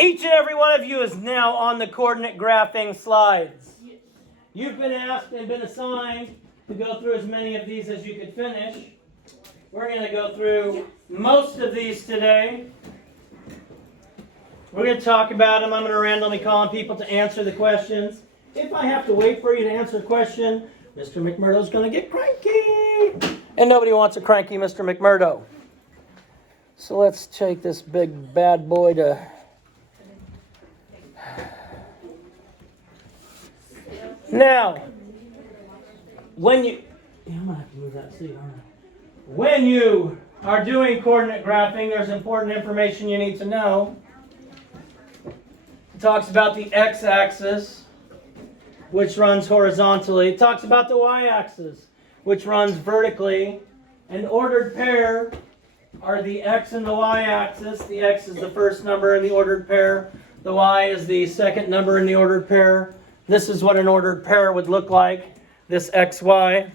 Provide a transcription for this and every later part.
Each and every one of you is now on the coordinate graphing slides. You've been asked and been assigned to go through as many of these as you could finish. We're going to go through most of these today. We're going to talk about them. I'm going to randomly call on people to answer the questions. If I have to wait for you to answer a question, Mr. McMurdo's going to get cranky. And nobody wants a cranky Mr. McMurdo. So let's take this big bad boy to... Now, when you... I'm going to have to move that seat, aren't I? When you are doing coordinate graphing, there's important information you need to know. It talks about the x-axis, which runs horizontally. It talks about the y-axis, which runs vertically. An ordered pair are the x and the y-axis. The x is the first number in the ordered pair. The y is the second number in the ordered pair. This is what an ordered pair would look like. This xy.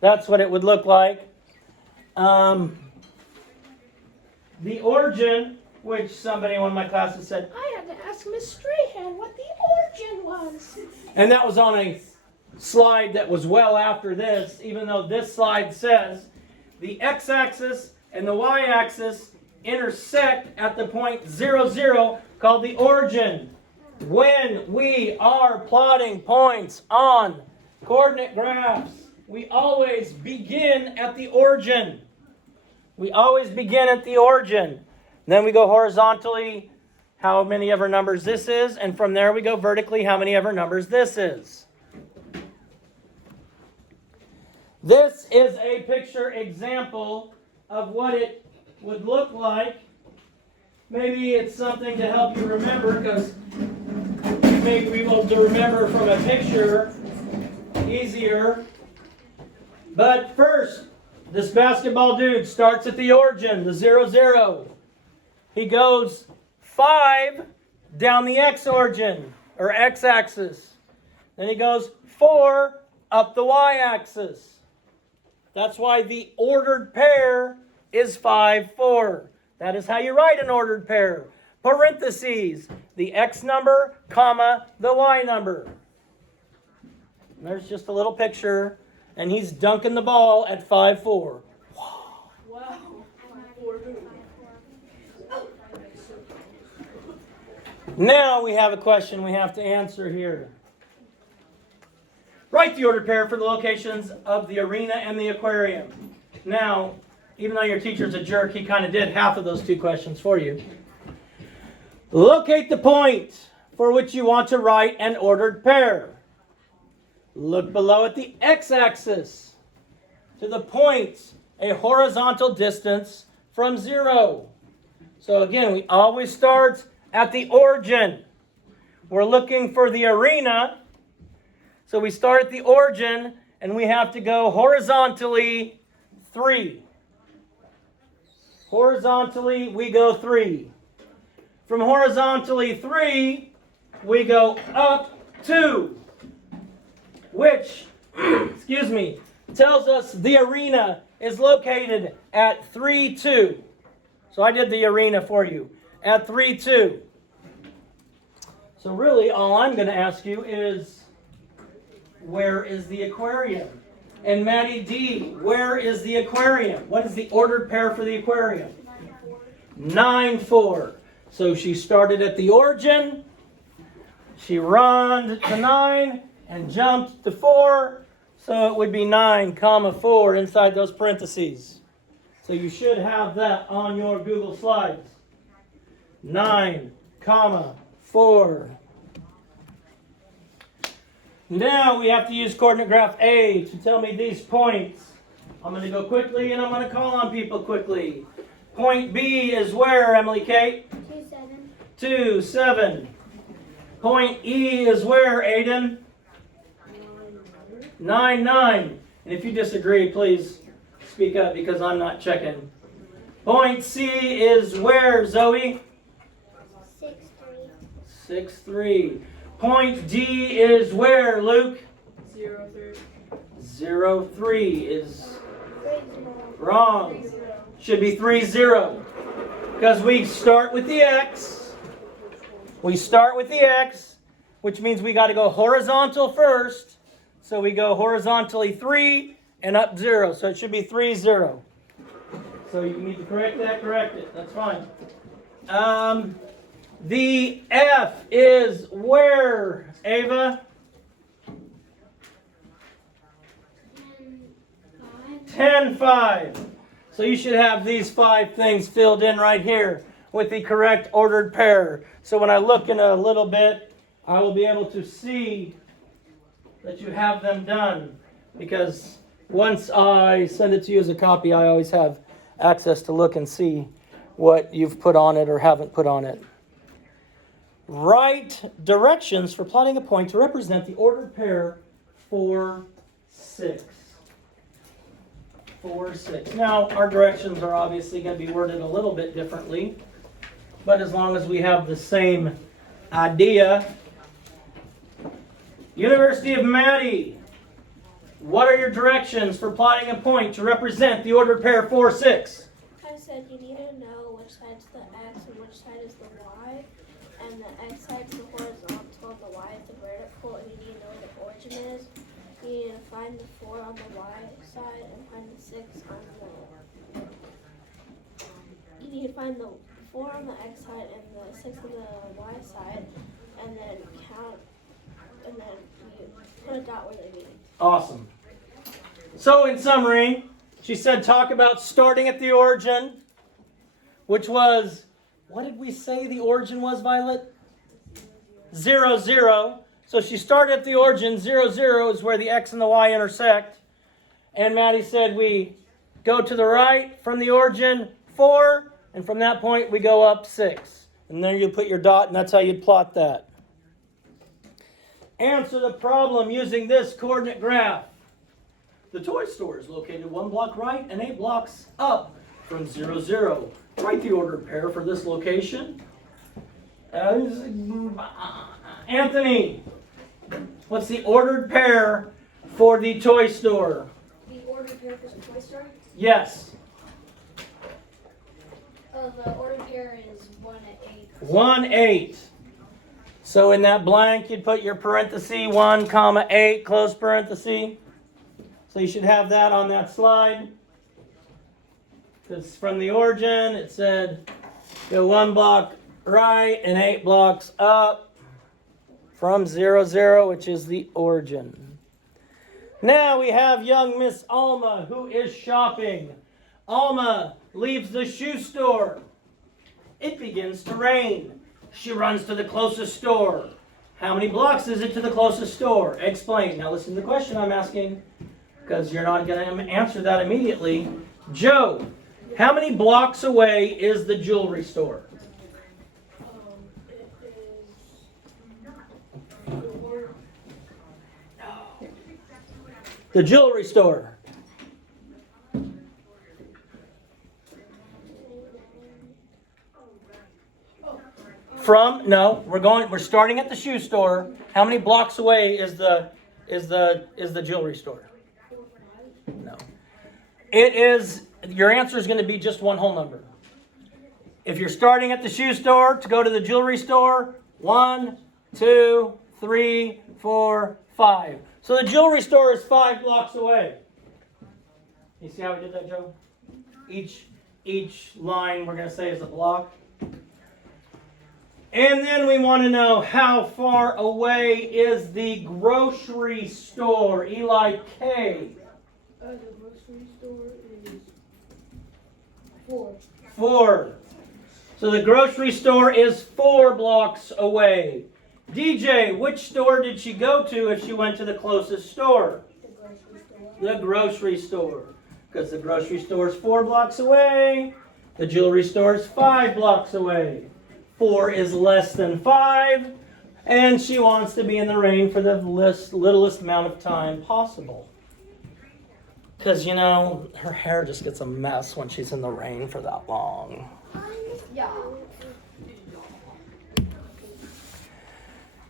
That's what it would look like. The origin, which somebody in one of my classes said, I had to ask Miss Strahan what the origin was. And that was on a slide that was well after this, even though this slide says the x-axis and the y-axis intersect at the point 0, 0, called the origin. When we are plotting points on coordinate graphs, we always begin at the origin. We always begin at the origin. Then we go horizontally, how many ever numbers this is, and from there we go vertically, how many ever numbers this is. This is a picture example of what it would look like. Maybe it's something to help you remember, because you may be able to remember from a picture easier. But first, this basketball dude starts at the origin, the 0, 0. He goes 5 down the x-origin, or x-axis. Then he goes 4 up the y-axis. That's why the ordered pair is 5, 4. That is how you write an ordered pair. Parentheses, the x number, comma, the y number. And there's just a little picture, and he's dunking the ball at 5, 4. Wow. Now we have a question we have to answer here. Write the ordered pair for the locations of the arena and the aquarium. Now, even though your teacher's a jerk, he kind of did half of those two questions for you. Locate the point for which you want to write an ordered pair. Look below at the x-axis to the point a horizontal distance from 0. So again, we always start at the origin. We're looking for the arena. So we start at the origin and we have to go horizontally 3. Horizontally, we go 3. From horizontally 3, we go up 2. Which, tells us the arena is located at 3, 2. So I did the arena for you. At 3, 2. So really, all I'm going to ask you is, where is the aquarium? And Maddie D, where is the aquarium? What is the ordered pair for the aquarium? 9, 4. So she started at the origin. She ran to 9 and jumped to 4. So it would be 9, 4 inside those parentheses. So you should have that on your Google Slides. 9, 4. Now we have to use coordinate graph A to tell me these points. I'm going to go quickly and I'm going to call on people quickly. Point B is where, Emily Kate? 2, 7. 2, 7. Point E is where, Aiden? 9, 9. And if you disagree, please speak up because I'm not checking. Point C is where, Zoe? 6, 3. 6, 3. Point D is where, Luke? 0, 3. 0, 3 is 3, 0. wrong. Should be 3, 0. Because we start with the X, We start with the X, which means we got to go horizontal first. So we go horizontally 3 and up 0. So it should be 3, 0. So you need to correct that, correct it. That's fine. The F is where, Ava? 10, 5. So you should have these 5 things filled in right here with the correct ordered pair. So when I look in a little bit, I will be able to see that you have them done. Because once I send it to you as a copy, I always have access to look and see what you've put on it or haven't put on it. Write directions for plotting a point to represent the ordered pair 4, 6. 4, 6. Now, our directions are obviously going to be worded a little bit differently, but as long as we have the same idea. University of Maddie, what are your directions for plotting a point to represent the ordered pair 4, 6? I said you need to know which side's the X and which side is the Y, and the X side is the horizontal, the Y is the vertical, and you need to know what the origin is. You need to find the 4 on the Y side and find the 6 on the... You need to find the 4 on the X side and the 6 on the Y side, and then count, and then you put a dot where they meet. Awesome. So in summary, she said talk about starting at the origin, which was, what did we say the origin was, Violet? 0, 0. So she started at the origin, 0, 0 is where the X and the Y intersect. And Maddie said we go to the right from the origin, 4, and from that point we go up 6. And then you put your dot, and that's how you'd plot that. Answer the problem using this coordinate graph. The toy store is located 1 block right and 8 blocks up from 0, 0. Write the ordered pair for this location. Anthony, what's the ordered pair for the toy store? The ordered pair for the toy store? Yes. The ordered pair is 1 at 8. 1, 8. So in that blank, you'd put your parenthesis 1, comma 8, close parenthesis. So you should have that on that slide. Because from the origin, it said go 1 block right and 8 blocks up from 0, 0, which is the origin. Now we have young Miss Alma who is shopping. Alma leaves the shoe store. It begins to rain. She runs to the closest store. How many blocks is it to the closest store? Explain. Now listen to the question I'm asking, because you're not going to answer that immediately. Joe, how many blocks away is the jewelry store? It is 4. The jewelry store. We're starting at the shoe store. How many blocks away is the jewelry store? No. It is, your answer is going to be just one whole number. If you're starting at the shoe store to go to the jewelry store, 1, 2, 3, 4, 5. So the jewelry store is 5 blocks away. You see how we did that, Joe? Each line we're going to say is a block. And then we want to know how far away is the grocery store. Eli K. The grocery store is 4. 4. So the grocery store is 4 blocks away. DJ, which store did she go to if she went to the closest store? The grocery store. Because the grocery store is 4 blocks away. The jewelry store is 5 blocks away. 4 is less than 5. And she wants to be in the rain for the littlest amount of time possible. Because, her hair just gets a mess when she's in the rain for that long. Yeah.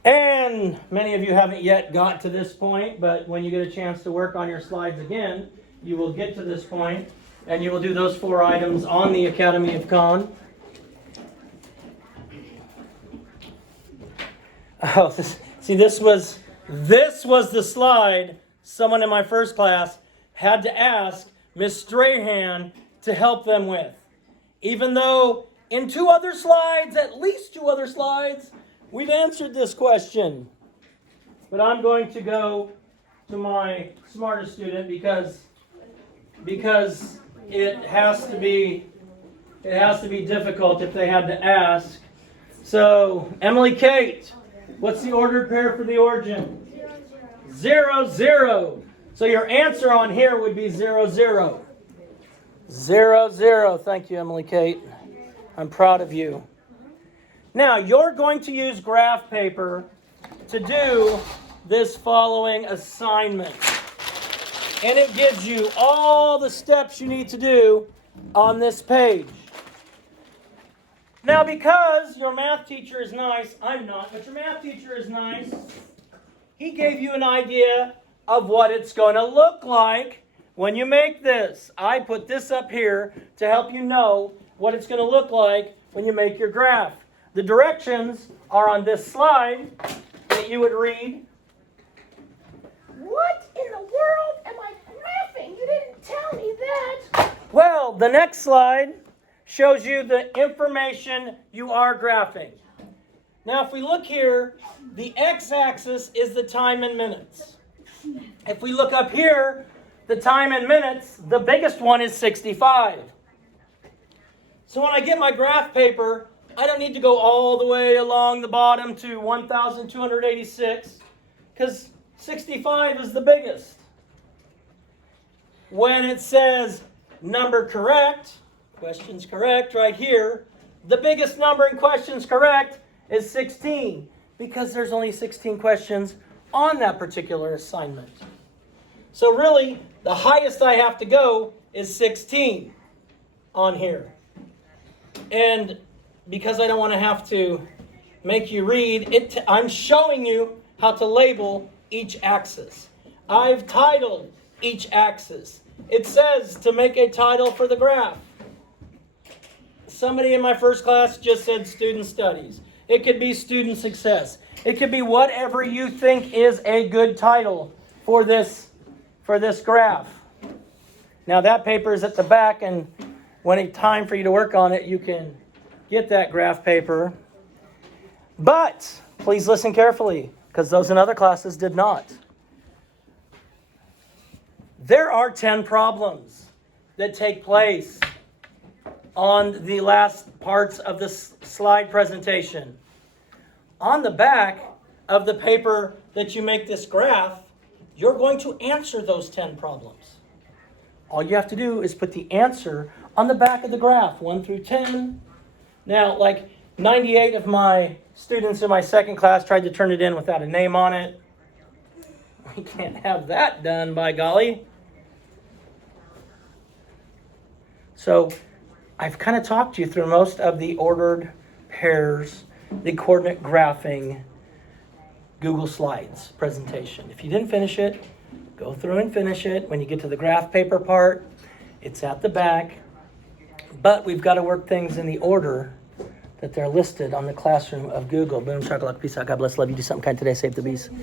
And many of you haven't yet got to this point, but when you get a chance to work on your slides again, you will get to this point, and you will do those 4 items on the Academy of Con. Oh, see, this was the slide someone in my first class had to ask Miss Strahan to help them with. Even though in at least two other slides, we've answered this question. But I'm going to go to my smartest student because it has to be difficult if they had to ask. So, Emily Kate, what's the ordered pair for the origin? 0, 0. So your answer on here would be 0, 0. 0, 0. Thank you, Emily Kate. I'm proud of you. Now, you're going to use graph paper to do this following assignment. And it gives you all the steps you need to do on this page. Now, because your math teacher is nice, I'm not, but your math teacher is nice, he gave you an idea of what it's going to look like when you make this. I put this up here to help you know what it's going to look like when you make your graph. The directions are on this slide that you would read. What in the world am I graphing? You didn't tell me that. Well, the next slide shows you the information you are graphing. Now, if we look here, the x-axis is the time in minutes. If we look up here, the time in minutes, the biggest one is 65. So when I get my graph paper, I don't need to go all the way along the bottom to 1,286, because 65 is the biggest. When it says number correct, questions correct right here, the biggest number in questions correct is 16, because there's only 16 questions on that particular assignment. So really, the highest I have to go is 16 on here. And because I don't want to have to make you read, I'm showing you how to label each axis. I've titled each axis. It says to make a title for the graph. Somebody in my first class just said student studies. It could be student success. It could be whatever you think is a good title for this graph. Now that paper is at the back, and when it's time for you to work on it, you can get that graph paper. But please listen carefully, because those in other classes did not. There are 10 problems that take place on the last parts of this slide presentation. On the back of the paper that you make this graph, you're going to answer those 10 problems. All you have to do is put the answer on the back of the graph, 1 through 10. Now, like 98 of my students in my second class tried to turn it in without a name on it. We can't have that done, by golly. So I've kind of talked you through most of the ordered pairs, the coordinate graphing Google Slides presentation. If you didn't finish it, go through and finish it. When you get to the graph paper part, it's at the back. But we've got to work things in the order that they're listed on the classroom of Google. Boom, shakalaka, peace out, God bless, love you, do something kind today, save the bees.